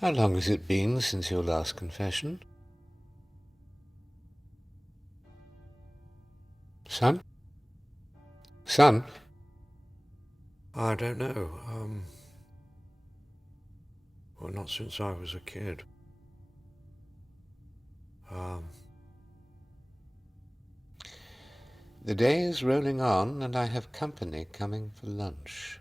How long has it been since your last confession? Son? Son? I don't know. Well, not since I was a kid. The day is rolling on, and I have company coming for lunch.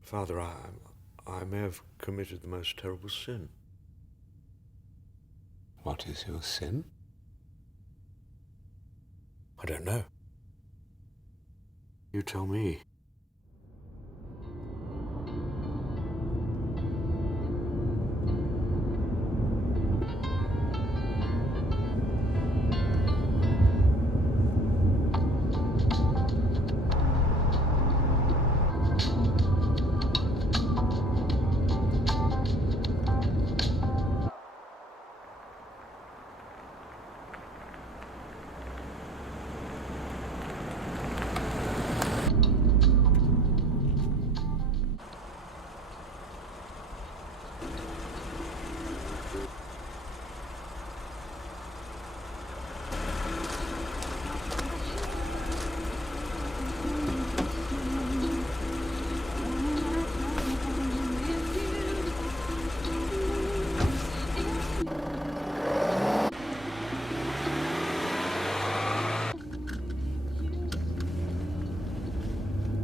Father, I may have committed the most terrible sin. What is your sin? I don't know. You tell me.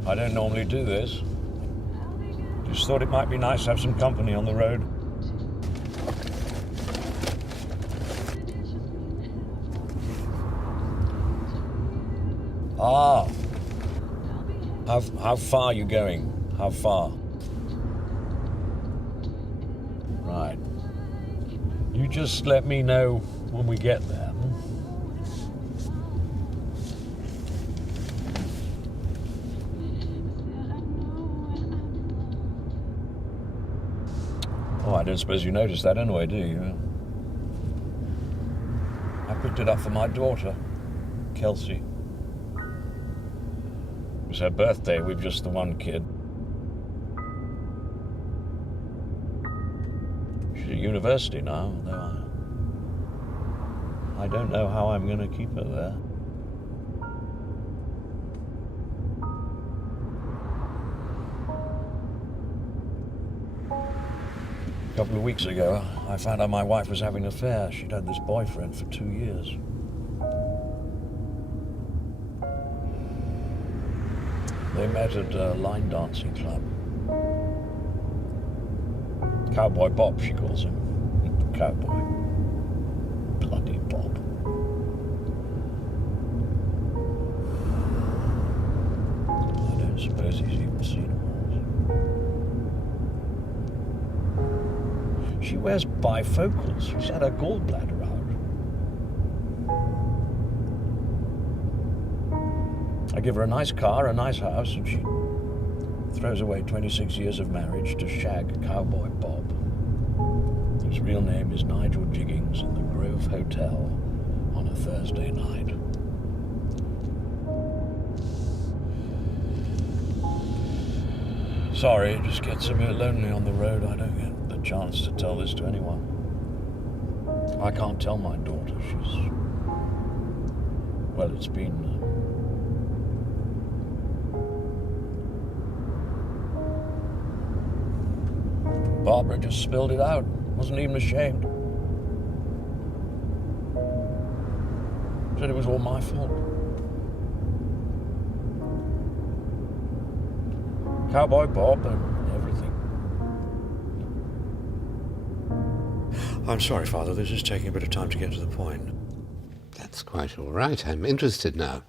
I don't normally do this. Just thought it might be nice to have some company on the road. Ah. How far are you going? How far? Right. You just let me know when we get there. Oh, I don't suppose you noticed that anyway, do you? I picked it up for my daughter, Kelsey. It was her birthday. We've just the one kid. She's at university now, though I don't know how I'm going to keep her there. A couple of weeks ago, I found out my wife was having an affair. She'd had this boyfriend for 2 years. They met at a line dancing club. Cowboy Bob, she calls him. Cowboy. Bloody Bob. I don't suppose he's even seen her. She wears bifocals. She's had her gallbladder out. I give her a nice car, a nice house, and she throws away 26 years of marriage to shag Cowboy Bob. His real name is Nigel Jiggings in the Grove Hotel on a Thursday night. Sorry, it just gets a bit lonely on the road. I don't get the chance to tell this to anyone. I can't tell my daughter. Well, it's been... Barbara just spilled it out. Wasn't even ashamed. Said it was all my fault. Cowboy Bob and everything. I'm sorry, Father. This is taking a bit of time to get to the point. That's quite all right. I'm interested now.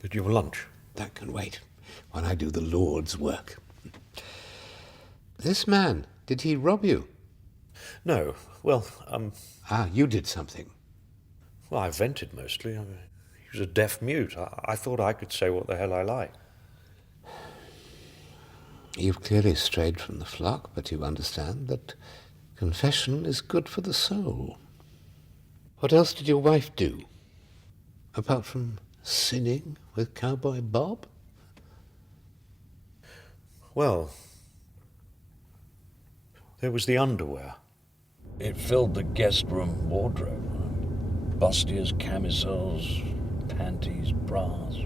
Did you have lunch? That can wait, while I do the Lord's work. This man, did he rob you? No. Well, You did something. Well, I vented mostly. I mean, he was a deaf mute. I thought I could say what the hell I like. You've clearly strayed from the flock, but you understand that confession is good for the soul. What else did your wife do, apart from sinning with Cowboy Bob? Well, there was the underwear. It filled the guest room wardrobe. Bustiers, camisoles, panties, bras.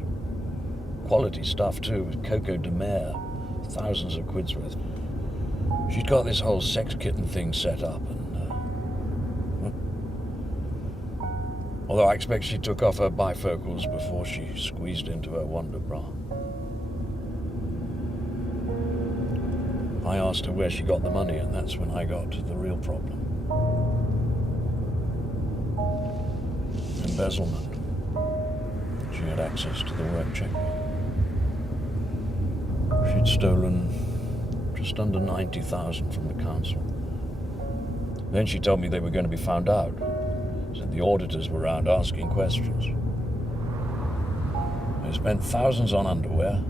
Quality stuff too, with Coco de Mer, thousands of quid's worth. She'd got this whole sex kitten thing set up, and although I expect she took off her bifocals before she squeezed into her Wonder Bra. I asked her where she got the money, and that's when I got to the real problem. Embezzlement. She had access to the work checkbook. She'd stolen just under 90,000 from the council. Then she told me they were going to be found out. Said the auditors were around asking questions. They spent thousands on underwear,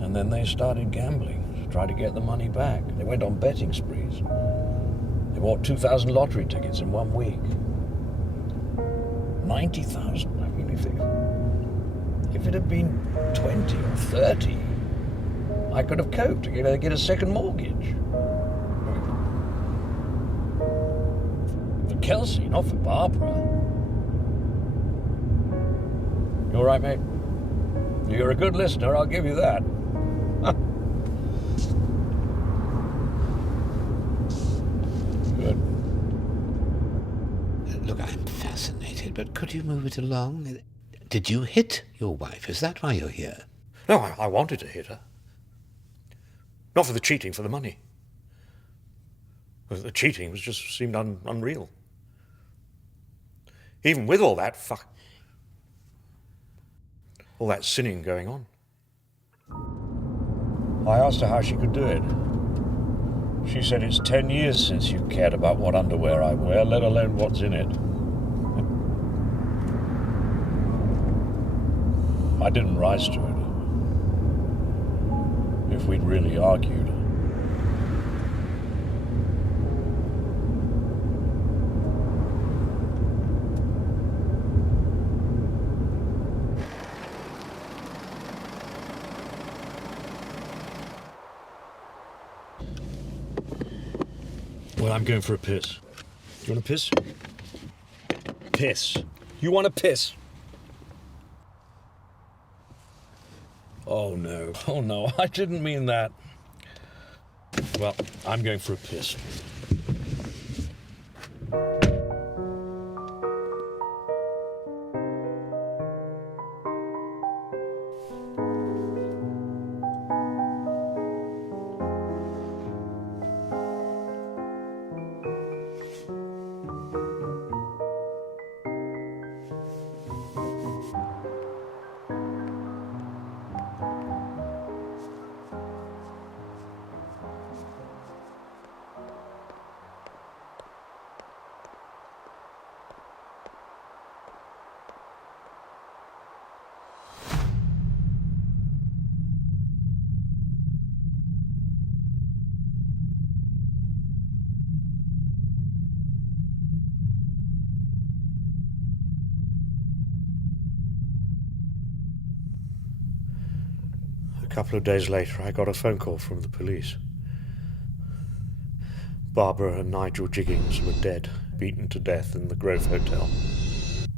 and then they started gambling to try to get the money back. They went on betting sprees. They bought 2,000 lottery tickets in 1 week. 90,000. I mean, if it had been 20 or 30, I could have coped to get a second mortgage. For Kelsey, not for Barbara. You all right, mate? You're a good listener, I'll give you that. Good. Look, I'm fascinated, but could you move it along? Did you hit your wife? Is that why you're here? No, I wanted to hit her. Not for the cheating, for the money. The cheating seemed unreal. Even with all that all that sinning going on. I asked her how she could do it. She said it's 10 years since you cared about what underwear I wear, let alone what's in it. I didn't rise to it. If we'd really argued. Well, I'm going for a piss. You want to piss? Piss. You want to piss? Oh no, I didn't mean that. Well, I'm going for a piss. A couple of days later, I got a phone call from the police. Barbara and Nigel Jiggings were dead, beaten to death in the Grove Hotel.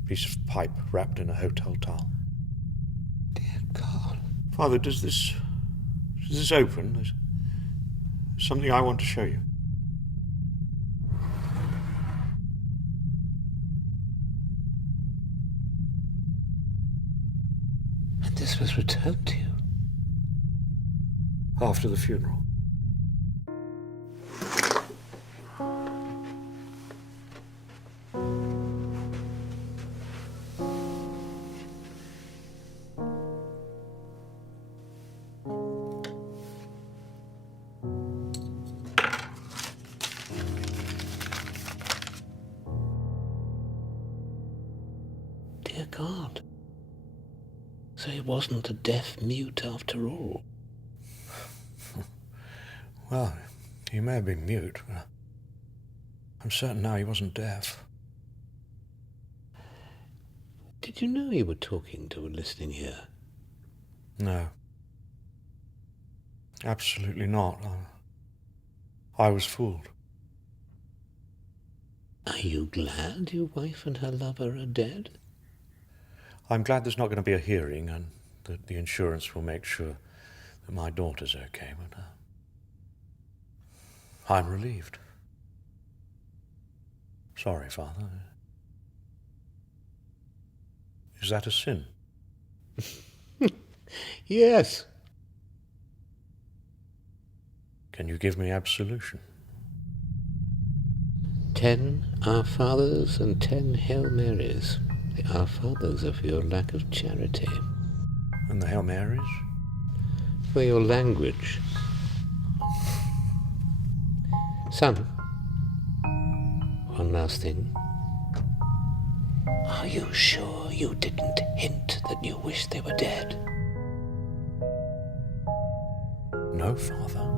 Piece of pipe wrapped in a hotel towel. Dear God. Father, does this open? There's something I want to show you. And this was returned to you? After the funeral. Dear God. So he wasn't a deaf mute after all. Well, he may have been mute, but I'm certain now he wasn't deaf. Did you know you were talking to a listening ear? No. Absolutely not. I was fooled. Are you glad your wife and her lover are dead? I'm glad there's not going to be a hearing and that the insurance will make sure that my daughter's okay, but I'm relieved. Sorry, Father. Is that a sin? Yes. Can you give me absolution? 10 Our Fathers and 10 Hail Marys. The Our Fathers are for your lack of charity, And the Hail Marys? for your language. Son, one last thing. Are you sure you didn't hint that you wish they were dead? No, Father.